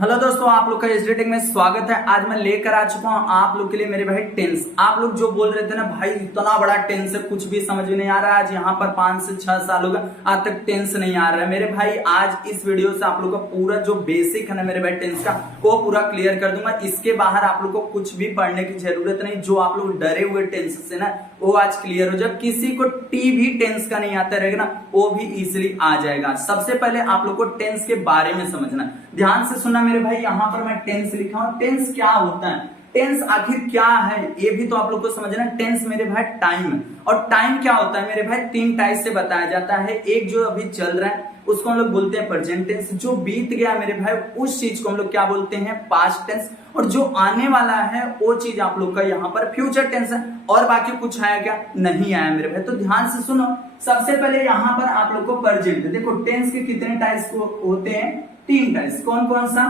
Hello दोस्तों, आप लोग का एसडी टेक में स्वागत है। आज मैं लेकर आ चुका हूं आप लोग के लिए मेरे भाई टेंस। आप लोग जो बोल रहे थे ना भाई इतना बड़ा टेंस है, कुछ भी समझ में नहीं आ रहा है। आज यहाँ पर 5 से 6 साल होगा आज तक टेंस नहीं आ रहा है मेरे भाई। आज इस वीडियो से आप लोग का पूरा जो बेसिक है ना मेरे भाई टेंस का, वो पूरा क्लियर कर दूंगा। इसके बाहर आप लोग को कुछ भी पढ़ने की जरूरत नहीं। जो आप लोग डरे हुए टेंस से ना वो आज क्लियर हो जाए। किसी को टी भी टेंस का नहीं आता रहेगा ना, वो भी इजिली आ जाएगा। सबसे पहले आप लोग को टेंस के बारे में समझना, ध्यान से सुनना मेरे भाई। यहाँ पर मैं टेंस लिखा हूं। टेंस क्या होता है, टेंस आखिर क्या है, ये भी तो आप लोग को समझना। टेंस मेरे भाई टाइम है, और टाइम क्या होता है मेरे भाई 3 टाइप से बताया जाता है। एक जो अभी चल रहा है उसको हम लोग बोलते हैं प्रेजेंट टेंस। जो बीत गया मेरे भाई उस चीज को हम लोग क्या बोलते हैं, पास्ट टेंस। और जो आने वाला है वो चीज आप लोग का यहाँ पर फ्यूचर टेंस है। और बाकी कुछ आया क्या, नहीं आया मेरे भाई। तो ध्यान से सुनो। सबसे पहले यहाँ पर आप लोग को प्रेजेंट, देखो टेंस के कितने टाइप्स होते हैं, 3 टाइप्स। कौन कौन सा,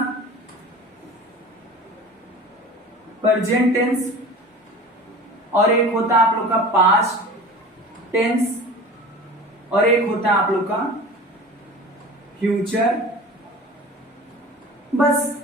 प्रेजेंट टेंस, और एक होता है आप लोग का पास्ट टेंस, और एक होता है आप लोग का फ्यूचर। बस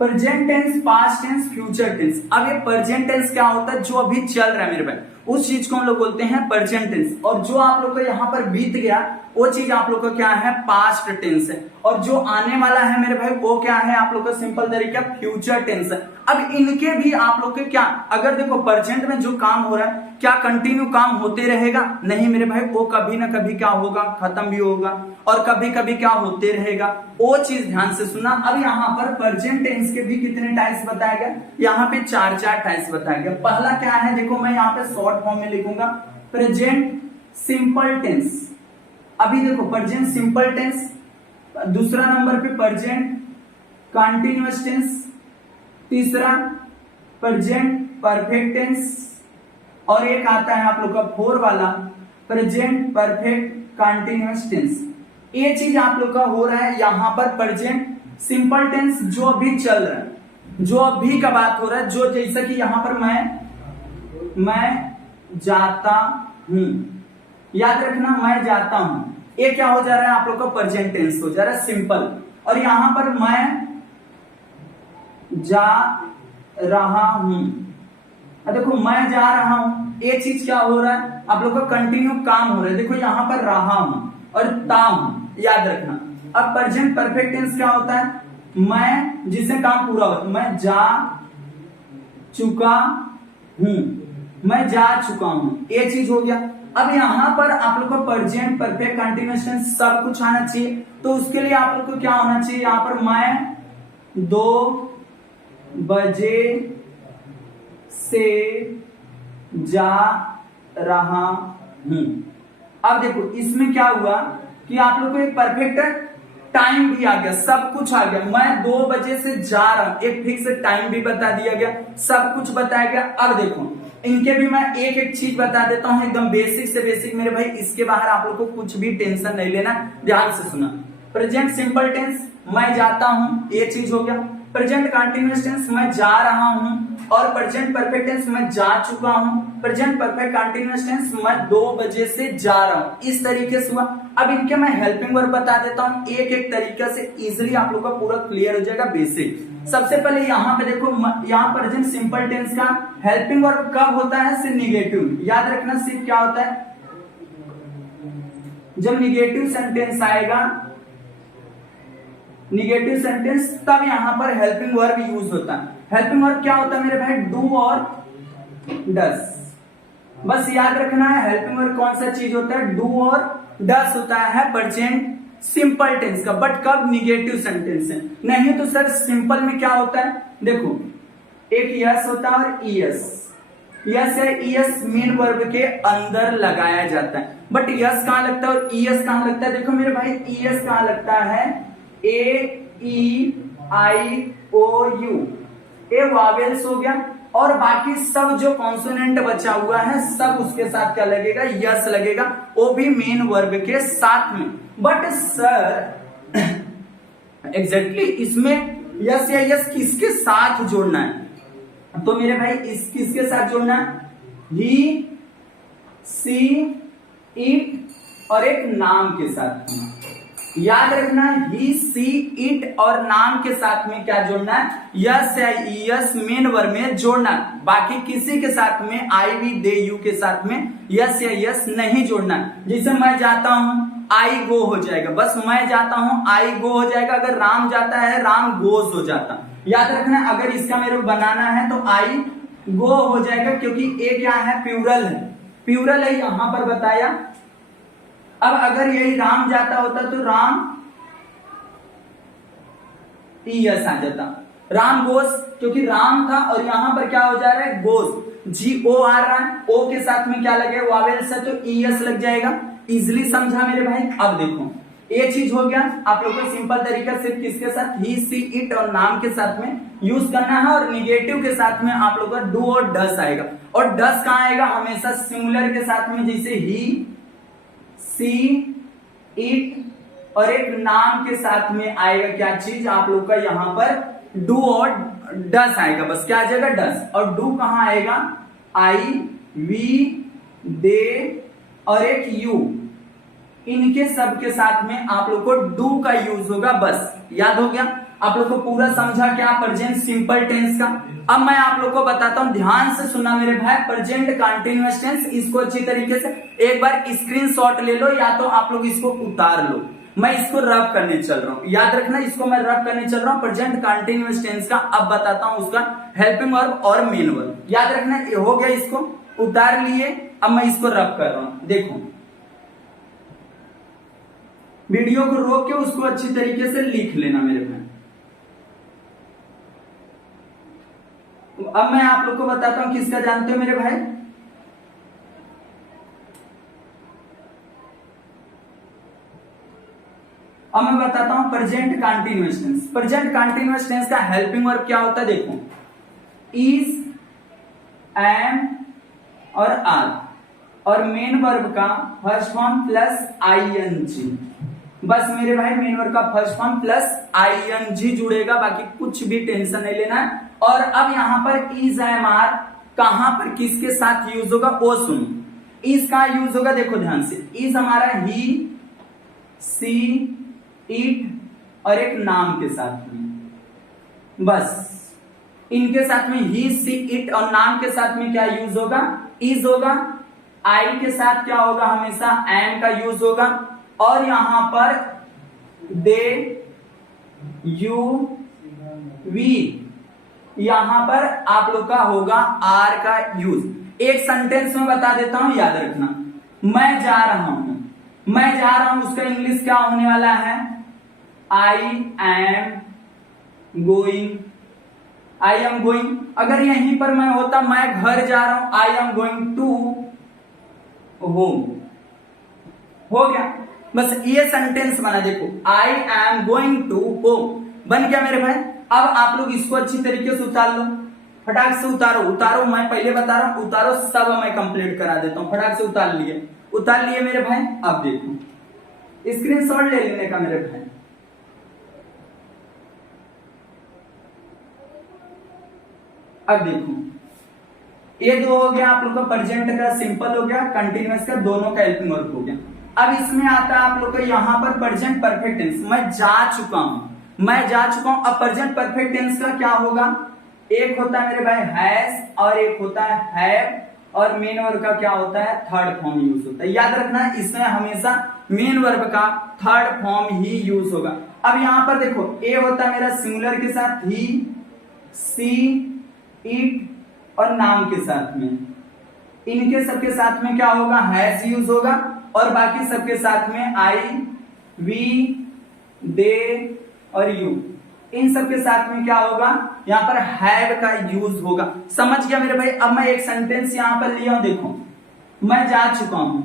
present tense, past tense, future tense. अब ये प्रेजेंट टेंस क्या होता है, जो अभी चल रहा है मेरे भाई उस चीज को हम लोग बोलते हैं प्रेजेंट टेंस। और जो आप लोग को यहाँ पर बीत गया वो चीज आप लोग का क्या है, पास्ट टेंस है। और जो आने वाला है मेरे भाई वो क्या है, आप लोग का सिंपल तरीका फ्यूचर टेंस है। अब इनके भी आप लोग के क्या, अगर देखो प्रेजेंट में जो काम हो रहा है क्या कंटिन्यू काम होते रहेगा, नहीं मेरे भाई। वो कभी ना कभी क्या होगा, खत्म भी होगा, और कभी कभी क्या होते रहेगा, वो चीज ध्यान से सुना। अब यहाँ पर प्रेजेंट टेंस के भी कितने टाइप्स बताया गया, यहाँ पे 4 टाइप्स बताया गया। पहला क्या है, देखो मैं यहाँ पे शॉर्ट फॉर्म में लिखूंगा, प्रेजेंट सिंपल टेंस। अभी देखो प्रेजेंट सिंपल टेंस। दूसरा नंबर पे प्रेजेंट कंटीन्यूअस टेंस। तीसरा प्रेजेंट परफेक्ट टेंस। और एक आता है आप लोग का 4 वाला, प्रेजेंट परफेक्ट कंटीन्यूअस टेंस। ये चीज आप लोग का हो रहा है यहाँ पर प्रेजेंट सिंपल टेंस, जो अभी चल रहा है, जो अभी का बात हो रहा है। जो जैसा कि यहाँ पर मैं जाता हूं, याद रखना, मैं जाता हूं। ये क्या हो जा रहा है आप लोग का, प्रेजेंट टेंस हो जा रहा है सिंपल। और यहां पर मैं जा रहा हूं, देखो मैं जा रहा हूं, ये चीज क्या हो रहा है आप लोग का, कंटिन्यू काम हो रहा है। देखो यहां पर रहा हूं और ता हूं, याद रखना। अब प्रेजेंट परफेक्ट टेंस क्या होता है, मैं जिससे काम पूरा होता है, मैं जा चुका हूं, मैं जा चुका हूं, ये चीज हो गया। अब यहां पर आप लोग को प्रेजेंट परफेक्ट कंटीन्यूअस टेंस सब कुछ आना चाहिए। तो उसके लिए आप लोग को क्या होना चाहिए, यहां पर मैं 2 बजे से जा रहा हूं। अब देखो इसमें क्या हुआ कि आप लोग को एक परफेक्ट टाइम भी आ गया, सब कुछ आ गया। मैं 2 बजे से जा रहा हूं, एक फिक्स टाइम भी बता दिया गया, सब कुछ बताया गया। अब देखो इनके भी मैं एक एक चीज बता देता हूं, एकदम बेसिक से बेसिक मेरे भाई। इसके बाहर आप लोग को कुछ भी टेंशन नहीं लेना, ध्यान से सुना। प्रेजेंट सिंपल टेंस, मैं जाता हूं, ये चीज हो गया। प्रेजेंट कंटीन्यूअस टेंस, मैं जा रहा हूं। और प्रेजेंट परफेक्ट टेंस, मैं जा चुका हूं। प्रेजेंट परफेक्ट कंटीन्यूअस टेंस, मैं 2 बजे से जा रहा हूं। इस तरीके से हुआ। अब इनके मैं हेल्पिंग वर्ब बता देता हूं, एक एक तरीके से इजिली आप लोग का पूरा क्लियर हो जाएगा बेसिक। सबसे पहले यहाँ पे देखो, यहाँ प्रेजेंट सिंपल टेंस का हेल्पिंग वर्ब कब होता है, सिर्फ निगेटिव। याद रखना, सिर्फ क्या होता है, जब निगेटिव सेंटेंस आएगा, निगेटिव सेंटेंस, तब यहां पर हेल्पिंग वर्ब यूज होता है। हेल्पिंग वर्ब क्या होता है मेरे भाई, डू और डस। बस याद रखना है हेल्पिंग वर्ब कौन सा चीज होता है, डू और डस होता है प्रेजेंट सिंपल टेंस का। बट कब, निगेटिव सेंटेंस है। नहीं तो सर सिंपल में क्या होता है, देखो एक यस होता है और ईएस। यस है, ईएस मेन वर्ब के अंदर लगाया जाता है। बट यस कहां लगता है और ईएस कहां लगता है, देखो मेरे भाई ईएस कहां लगता है, AEIOU, ये वावेल्स हो गया। और बाकी सब जो कॉन्सोनेंट बचा हुआ है सब उसके साथ क्या लगेगा, यस लगेगा, वो भी मेन वर्ब के साथ में। बट सर एग्जैक्टली इसमें यस या यस किसके साथ जोड़ना है, तो मेरे भाई इस किसके साथ जोड़ना है, ही, सी, इट और एक नाम के साथ। याद रखना ही सी इट और नाम के साथ में क्या जोड़ना है, यस या यस मेन वर्ब में जोड़ना, बाकी किसी के साथ में आई वी दे यू के साथ में यस या यस नहीं जोड़ना। जैसे मैं जाता हूं आई गो हो जाएगा, बस मैं जाता हूं आई गो हो जाएगा। अगर राम जाता है राम गोज हो जाता। याद रखना अगर इसका मेरे को बनाना है तो आई गो हो जाएगा, क्योंकि ए क्या है, प्लूरल है, प्लूरल है यहां पर बताया। अब अगर यही राम जाता होता तो राम यस आ जाता, राम गोस, क्योंकि राम था और यहां पर क्या हो जा रहा है, गोस, जी ओ आ रहा है, ओ के साथ में क्या लगे, वावेल से, तो ईएस लग जाएगा। इजिली समझा मेरे भाई। अब देखो ये चीज हो गया, आप लोग को सिंपल तरीका सिर्फ किसके साथ, ही सी इट और नाम के साथ में यूज करना है, और निगेटिव के साथ में आप लोग का डू और डस आएगा। और डस कहां आएगा, हमेशा सिंगुलर के साथ में, जैसे ही सी इट और एक नाम के साथ में आएगा क्या चीज, आप लोग का यहां पर डू और डस आएगा, बस क्या आ जाएगा, डस। और डू कहां आएगा, आई वी दे और एक यू, इनके सब के साथ में आप लोग को डू का यूज होगा, बस। याद हो गया आप लोग को, पूरा समझा क्या प्रेजेंट सिंपल टेंस का। अब मैं आप लोग को बताता हूं, ध्यान से सुनना मेरे भाई, प्रेजेंट कंटीन्यूअस टेंस, इसको अच्छी तरीके से एक बार स्क्रीनशॉट ले लो, या तो आप लोग इसको उतार लो। मैं इसको रब करने चल रहा हूं, याद रखना इसको मैं रब करने चल रहा हूं प्रेजेंट कंटीन्यूअस टेंस का। अब बताता हूं उसका हेल्पिंग वर्ब और मेन वर्ब। याद रखना ये हो गया, इसको उतार लिए, अब मैं इसको रब कर रहा हूं। देखो वीडियो को रोक के उसको अच्छी तरीके से लिख लेना मेरे भाई। अब मैं आप लोग को बताता हूं किसका जानते हो मेरे भाई, अब मैं बताता हूं present continuous tense. Present continuous tense का हेल्पिंग वर्ब क्या होता है, देखो इज, एम और आर, और मेन वर्ब का फर्स्ट फॉर्म प्लस आईएनजी, बस मेरे भाई मेन वर्ब का फर्स्ट फॉर्म प्लस आईएनजी जुड़ेगा, बाकी कुछ भी टेंशन नहीं लेना है। और अब यहां पर इज, एम, आर कहां पर किसके साथ यूज होगा वो सुनो। इज का यूज होगा, देखो ध्यान से, इज हमारा ही सी इट और एक नाम के साथ में, बस इनके साथ में ही सी इट और नाम के साथ में क्या यूज होगा, इज होगा। आई के साथ क्या होगा, हमेशा एम का यूज होगा। और यहां पर दे, यू, वी, यहां पर आप लोग का होगा आर का यूज। एक सेंटेंस में बता देता हूं, याद रखना, मैं जा रहा हूं, मैं जा रहा हूं, उसका इंग्लिश क्या होने वाला है, आई am going, I am going. अगर यहीं पर मैं होता, मैं घर जा रहा हूं, I am going to home, हो गया। बस ये सेंटेंस बना, देखो I am going to home बन गया मेरे भाई। अब आप लोग इसको अच्छी तरीके से उतार लो, फटाक से उतारो, उतारो, मैं पहले बता रहा हूं, उतारो, सब मैं कंप्लीट करा देता हूं। फटाक से उतार लिए मेरे भाई। अब देखो स्क्रीनशॉट ले लेने का मेरे भाई। अब देखो ये दो हो गया आप लोग का, प्रेजेंट का सिंपल हो गया, कंटिन्यूअस का, दोनों का हेल्पिंग वर्ब हो गया। अब इसमें आता है आप लोग का यहाँ पर प्रेजेंट परफेक्ट टेंस, मैं जा चुका हूं, मैं जा चुका हूं। अब प्रेजेंट परफेक्ट टेंस का क्या होगा, एक होता है मेरे भाई हैज और एक होता है हैव, और मेन वर्ब का क्या होता है, थर्ड फॉर्म यूज होता है। याद रखना इसमें हमेशा मेन वर्ब का थर्ड फॉर्म ही यूज होगा। अब यहां पर देखो ए होता है मेरा सिंगुलर के साथ, ही सी इट और नाम के साथ में, इनके सबके साथ में क्या होगा, हैज यूज होगा। और बाकी सबके साथ में आई, वी, दे और यू, इन सबके साथ में क्या होगा, यहां पर हैव का यूज होगा। समझ गया मेरे भाई। अब मैं एक सेंटेंस यहां पर लिया हूं, देखो मैं जा चुका हूं,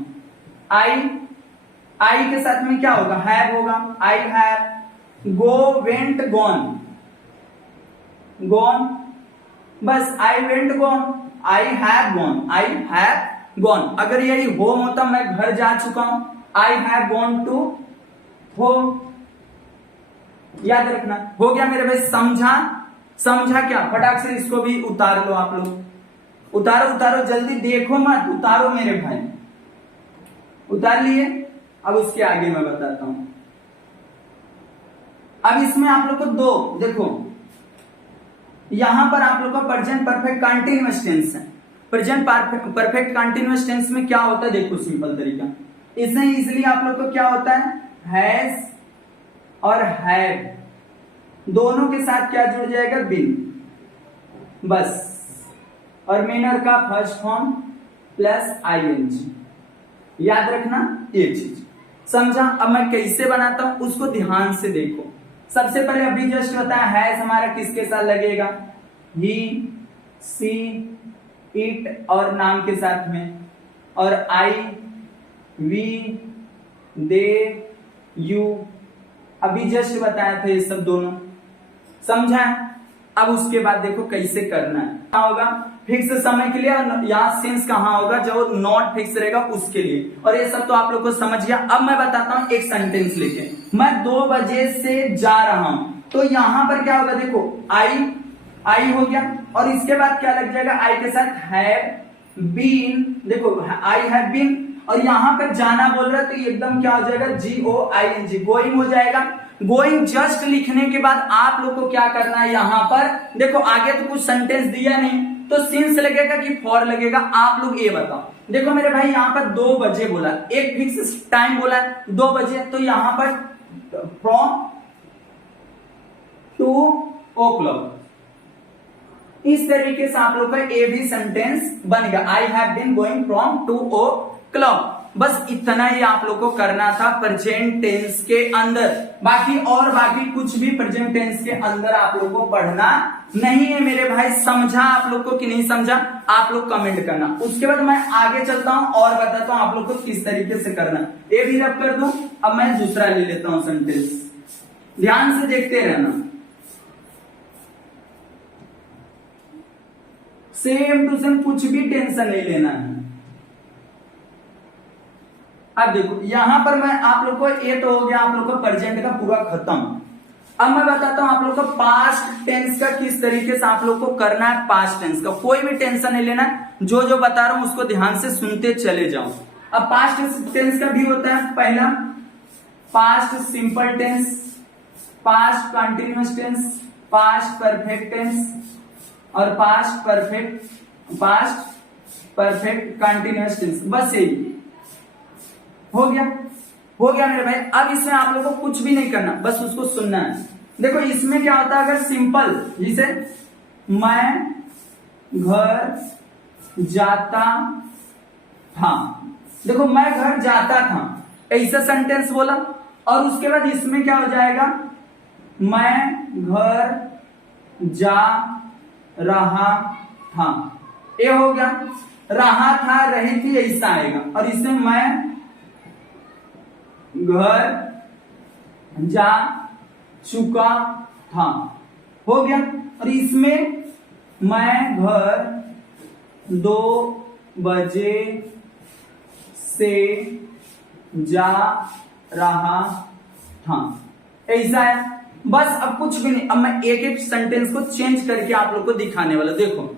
आई के साथ में क्या होगा, हैव होगा, I have, go, went, gone, gone, बस I went gone, I have gone, I have gone. अगर यही होम होता, मैं घर जा चुका हूं, I have gone to home. याद रखना, हो गया मेरे भाई। समझा क्या, फटाक से इसको भी उतार लो आप लोग, उतारो जल्दी, देखो मत, उतारो मेरे भाई। उतार लिए, अब उसके आगे मैं बताता हूं। अब इसमें आप लोग को दो देखो, यहां पर आप लोग का प्रेजेंट परफेक्ट कंटीन्यूअस टेंस है। प्रेजेंट परफेक्ट कंटीन्यूअस टेंस में क्या होता है, देखो सिंपल तरीका, इसमें इजिली आप लोग को क्या होता है, हैज और हैड दोनों के साथ क्या जुड़ जाएगा, बीन, बस, और मेनर का फर्स्ट फॉर्म प्लस आईएनजी। याद रखना ये चीज, समझा। अब मैं कैसे बनाता हूं उसको ध्यान से देखो। सबसे पहले अभी जस्ट बताया हैज हमारा किसके साथ लगेगा, ही, सी, इट और नाम के साथ में, और आई, वी, दे, यू, अभी जस्ट बताया था ये सब दोनों, समझा। अब उसके बाद देखो कैसे करना है, क्या होगा, फिक्स समय के लिए, यहाँ सेंस कहाँ होगा, जो नॉट फिक्स रहेगा उसके लिए, और ये सब तो आप लोग को समझ गया। अब मैं बताता हूँ एक सेंटेंस लेके, मैं 2 बजे से जा रहा हूं, तो यहां पर क्या होगा, देखो आई हो गया, और इसके बाद क्या लग जाएगा, आई के साथ हैव बीन, देखो आई हैव बीन, और यहां पर जाना बोल रहा है तो एकदम क्या हो जाएगा, GOING, गोइंग हो जाएगा। गोइंग जस्ट लिखने के बाद आप लोग को क्या करना है, यहां पर देखो आगे तो कुछ सेंटेंस दिया नहीं, तो सिंस लगेगा कि फॉर लगेगा, आप लोग ये बताओ। देखो मेरे भाई यहाँ पर 2 बजे बोला, एक फिक्स टाइम बोला 2 बजे, तो यहां पर फ्रॉम 2 o'clock, इस तरीके से आप लोग का ए भी सेंटेंस बन गया, I have been going from 2 o'clock। बस इतना ही आप लोग को करना था प्रेजेंट टेंस के अंदर, बाकी कुछ भी प्रेजेंट टेंस के अंदर आप लोग को पढ़ना नहीं है मेरे भाई। समझा आप लोग को कि नहीं समझा, आप लोग कमेंट करना। उसके बाद मैं आगे चलता हूं और बताता हूं आप लोग को किस तरीके से करना। ए भी रब कर दूं, अब मैं दूसरा ले लेता हूं सेंटेंस, ध्यान से देखते रहना। सेम टू सेम, कुछ भी टेंशन नहीं लेना है। अब देखो यहां पर मैं आप लोग को, ये तो हो गया आप लोग का प्रेजेंट का पूरा खत्म। अब मैं बताता हूं आप लोग को पास्ट टेंस का किस तरीके से आप लोग को करना है। पास्ट टेंस का कोई भी टेंशन नहीं लेना, जो जो बता रहा हूं उसको ध्यान से सुनते चले जाओ। अब पास्ट टेंस का भी होता है, पहला past simple tense, past continuous tense, past perfect tense, और पास्ट परफेक्ट कंटिन्यूअस टेंस। बस यही हो गया मेरे भाई। अब इसमें आप लोगों को कुछ भी नहीं करना, बस उसको सुनना है। देखो इसमें क्या होता है, अगर सिंपल, जिसे मैं घर जाता था, देखो मैं घर जाता था ऐसा सेंटेंस बोला, और उसके बाद इसमें क्या हो जाएगा, मैं घर जा रहा था, ये हो गया। रहा था, रही थी ऐसा आएगा, और इसमें मैं घर जा चुका था, हो गया। और इसमें मैं घर 2 बजे से जा रहा था, ऐसा है। बस अब कुछ भी नहीं। अब मैं एक एक सेंटेंस को चेंज करके आप लोग को दिखाने वाला। देखो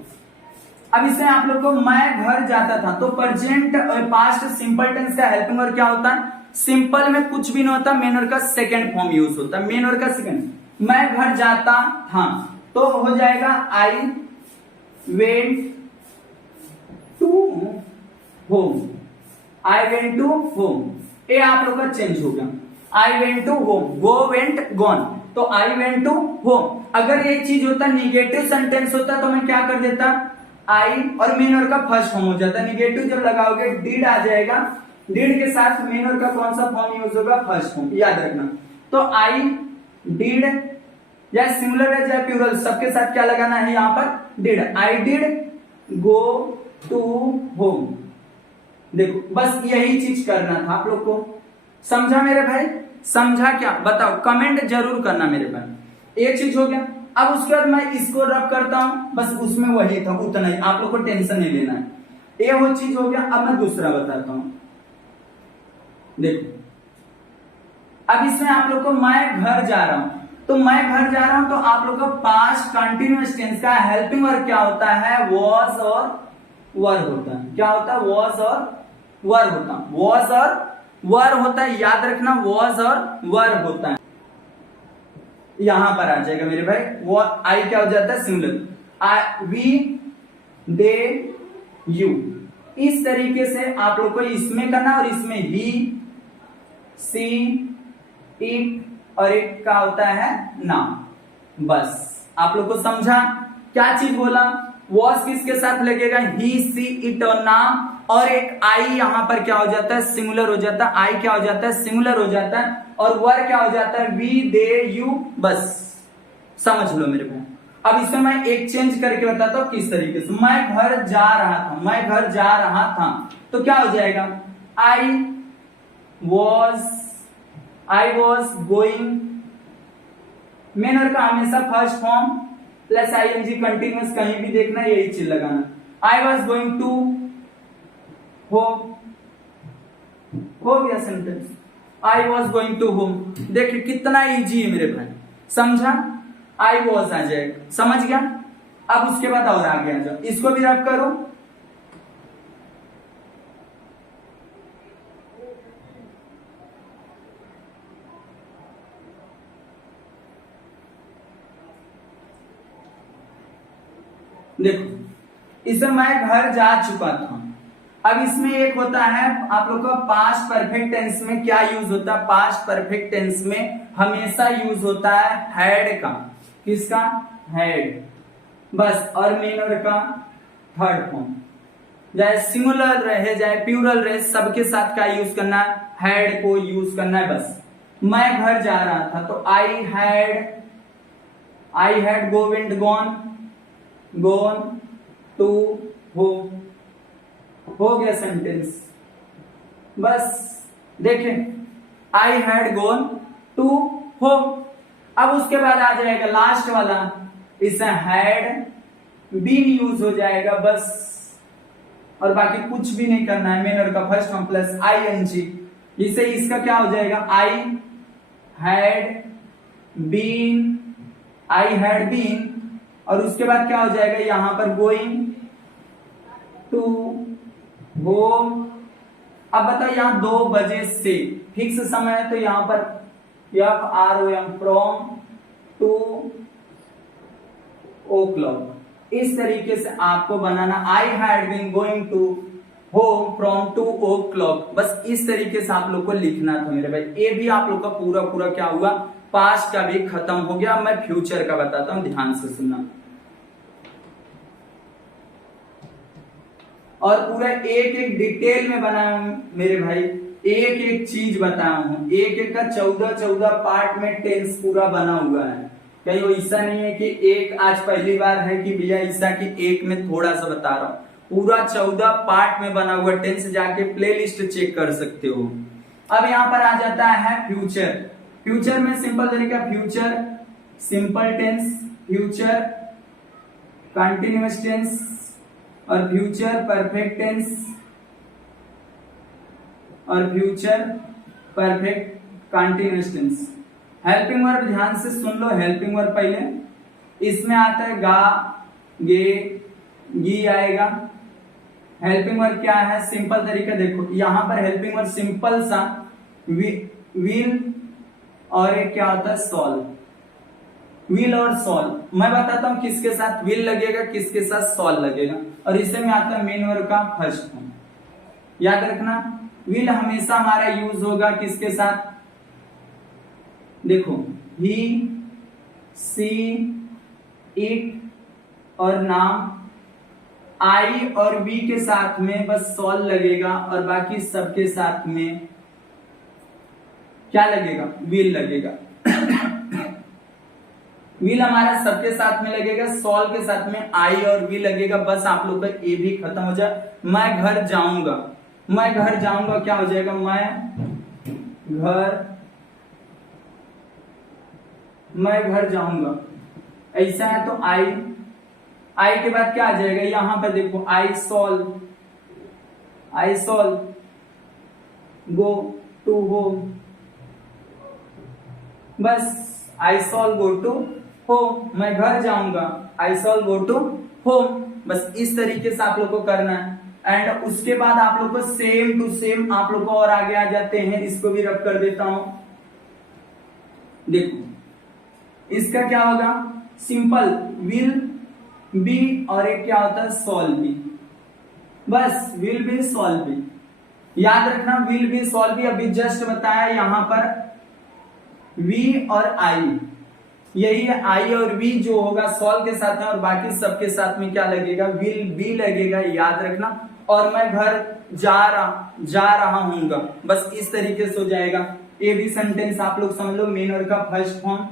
अब इसमें आप लोग को मैं घर जाता था, तो प्रेजेंट पास्ट सिंपल टेंस का हेल्पिंग वर्ब क्या होता है, सिंपल में कुछ भी नहीं होता, मेन वर्ब का सेकंड फॉर्म यूज होता है। मेन वर्ब का सेकंड, मैं घर जाता था तो हो जाएगा I went to home, I went to home, ये आप लोग का चेंज हो गया। I went to home, go went gone, तो आई वेंट टू होम। अगर ये चीज होता निगेटिव सेंटेंस होता तो मैं क्या कर देता, आई और मेन वर्ब का फर्स्ट फॉर्म हो जाता। निगेटिव जब लगाओगे डिड आ जाएगा, डिड के साथ मेन वर्ब का कौन सा फॉर्म यूज होगा, फर्स्ट फॉर्म, याद रखना। तो आई डिड, या सिंगुलर है या प्लूरल, सबके साथ क्या लगाना है यहाँ पर, did. I did go to home. देखो बस यही चीज करना था आप लोग को। समझा मेरे भाई, समझा क्या, बताओ, कमेंट जरूर करना मेरे भाई। एक चीज हो गया। अब उसके बाद मैं इसको रब करता हूं, बस उसमें वही था, उतना ही, आप लोग को टेंशन नहीं लेना है। ये वो चीज हो गया। अब मैं दूसरा बताता हूं। देखो अब इसमें आप लोग को मैं घर जा रहा हूं, तो मैं घर जा रहा हूं, तो आप लोग को पास्ट कंटिन्यूअस टेंस का हेल्पिंग वर्ब क्या होता है, वॉज और वर होता है। क्या होता है, वॉज और वर होता है। वॉज और वर होता है, याद रखना, वॉज और वर होता है। यहां पर आ जाएगा मेरे भाई, वो आई क्या हो जाता है सिंगुलर, वी दे यू। इस तरीके से आप लोग को इसमें करना और इसमें ही, सी, इट और एक का होता है नाम। बस आप लोग को समझा क्या चीज बोला, वॉस किसके साथ लगेगा, ही, सी, इट और नाम, और एक आई यहां पर क्या हो जाता है सिंगुलर हो जाता है, आई क्या हो जाता है सिंगुलर हो जाता है, और वर क्या हो जाता है वी दे यू। बस समझ लो मेरे भाई। अब इसे मैं एक चेंज करके बताता हूं किस तरीके से। मैं घर जा रहा था, मैं घर जा रहा था, तो क्या हो जाएगा, I was going. Main verb का हमेशा first form plus I N G continuous कहीं भी देखना यही चीज लगाना। I was going to home, हो गया sentence, I was going to home. देखिए कितना इजी है मेरे भाई, समझा, आई वॉज आ जाएगा, समझ गया। अब उसके बाद और आगे आ जाओ, इसको भी रब करो, देखो इसे मैं घर जा चुका था। अब इसमें एक होता है आप लोग का पास्ट परफेक्ट टेंस में क्या यूज होता है, पास्ट परफेक्ट टेंस में हमेशा यूज होता है हैड का, किसका, हैड, बस, और मेन वर्ब का थर्ड फॉर्म, चाहे सिंगुलर रहे चाहे प्लूरल रहे सबके साथ क्या यूज करना है, हैड को यूज करना है। बस मैं घर जा रहा था तो I had gone to home, हो गया सेंटेंस। बस देखें I had gone to home. अब उसके बाद आ जाएगा लास्ट वाला, इससे हैड बीन यूज हो जाएगा बस, और बाकी कुछ भी नहीं करना है। मेन वर्ब का फर्स्ट फॉर्म प्लस आईएनजी, इसे इसका क्या हो जाएगा, आई हैड बीन, और उसके बाद क्या हो जाएगा यहां पर गोइंग टू होम। अब बताओ यहां 2 बजे से फिक्स समय है, तो यहां पर FROM फ्रॉम 2 o'clock। इस तरीके से आपको बनाना, I had been going to home from 2 o'clock। बस इस तरीके से आप लोग को लिखना था मेरे भाई। ये भी आप लोग का पूरा क्या हुआ, पास्ट का भी खत्म हो गया। मैं फ्यूचर का बताता हूं, ध्यान से सुनना। और पूरा एक डिटेल में बनाया हूं मेरे भाई, एक चीज बताया हूं, एक का 14 पार्ट में टेंस पूरा बना हुआ है। कहीं वो ऐसा नहीं है कि एक आज पहली बार है कि भैया ऐसा कि एक में थोड़ा सा बता रहा हूं, पूरा 14 पार्ट में बना हुआ टेंस, जाके प्लेलिस्ट चेक कर सकते हो। अब यहां पर आ जाता है फ्यूचर। फ्यूचर में सिंपल तरीका, future simple tense, future continuous tense, और फ्यूचर परफेक्ट टेंस, और future perfect continuous tense. Helping verb ध्यान से सुन लो, हेल्पिंग वर्ब पहले इसमें आता है गा, गे, गी आएगा। हेल्पिंग वर्ब क्या है, सिंपल तरीका देखो, यहां पर हेल्पिंग वर्ब सिंपल सा विल, और एक क्या होता है सॉल्व, विल और सॉल्व। मैं बताता हूं किसके साथ विल लगेगा, किसके साथ सॉल्व लगेगा, और इसे में आता है मेन वर्ब का फर्स्ट फॉर्म। याद रखना विल हमेशा हमारा यूज होगा किसके साथ, देखो ही, सी, इट और नाम। आई और वी के साथ में बस सॉल्व लगेगा, और बाकी सबके साथ में क्या लगेगा, विल लगेगा। विल हमारा सबके साथ में लगेगा, सॉल्व के साथ में आई और वी लगेगा। बस आप लोग का ए भी खत्म हो जाए। मैं घर जाऊंगा, मैं घर जाऊंगा क्या हो जाएगा, मैं घर जाऊंगा। ऐसा है तो आई के बाद क्या आ जाएगा, यहां पर देखो I shall go to home. बस I shall go to home, मैं घर जाऊंगा, I shall go to home. बस इस तरीके से आप लोग को करना है। एंड उसके बाद आप लोग को सेम टू सेम आप लोग को और आगे आ जाते हैं। इसको भी रब कर देता हूं, देखो इसका क्या होगा, सिंपल विल बी, और एक क्या होता है, सॉल बी। बस विल बी सॉल बी, याद रखना विल बी सॉल बी। अभी जस्ट बताया यहां पर वी और आई, यही है आई और वी जो होगा सॉल के साथ में, और बाकी सबके साथ में क्या लगेगा, विल बी लगेगा, याद रखना। और मैं घर जा रहा हूंगा, बस इस तरीके से हो जाएगा। ये भी सेंटेंस आप लोग समझ लो, मेन वर्ब का फर्स्ट फॉर्म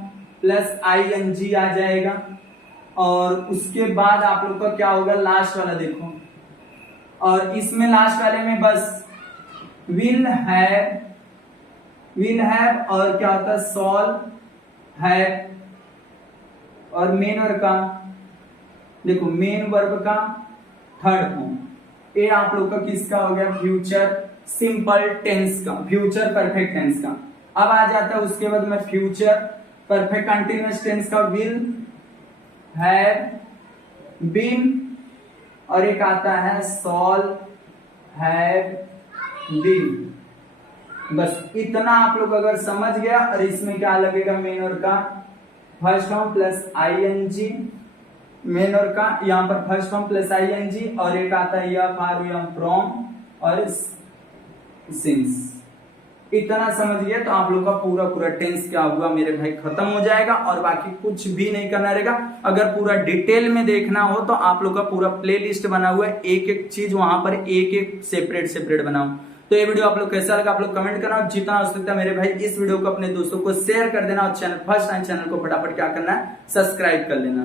प्लस आईएनजी आ जाएगा, और उसके बाद आप लोग का क्या होगा, लास्ट वाला देखो, और इसमें लास्ट वाले में बस विल हैव और क्या होता है, सॉल हैव, और मेन वर्ब का देखो, मेन वर्ब का थर्ड फॉर्म। ये आप लोग का किसका हो गया, फ्यूचर सिंपल टेंस का, फ्यूचर परफेक्ट टेंस का। अब आ जाता है उसके बाद में फ्यूचर परफेक्ट कंटिन्यूअस टेंस का, विल हैव बीन, और एक आता है सॉल हैव बीन। बस इतना आप लोग अगर समझ गया, और इसमें क्या लगेगा, मेन वर्ब का first form plus I N G, main verb का यहाँ पर फर्स्ट फॉर्म प्लस आईएनजी, और एक आता है या फॉर या फ्रॉम और सिंस। इतना समझ गया तो आप लोग का पूरा पूरा टेंस क्या हुआ मेरे भाई खत्म हो जाएगा, और बाकी कुछ भी नहीं करना रहेगा। अगर पूरा डिटेल में देखना हो तो आप लोग का पूरा प्लेलिस्ट बना हुआ है, एक एक चीज वहां पर एक एक सेपरेट बनाओ। तो ये वीडियो आप लोग कैसा लगा आप लोग कमेंट करना, जितना हो सकता है मेरे भाई इस वीडियो को अपने दोस्तों को शेयर कर देना, और चैनल फर्स्ट टाइम चैनल को फटाफट क्या करना है, सब्सक्राइब कर लेना।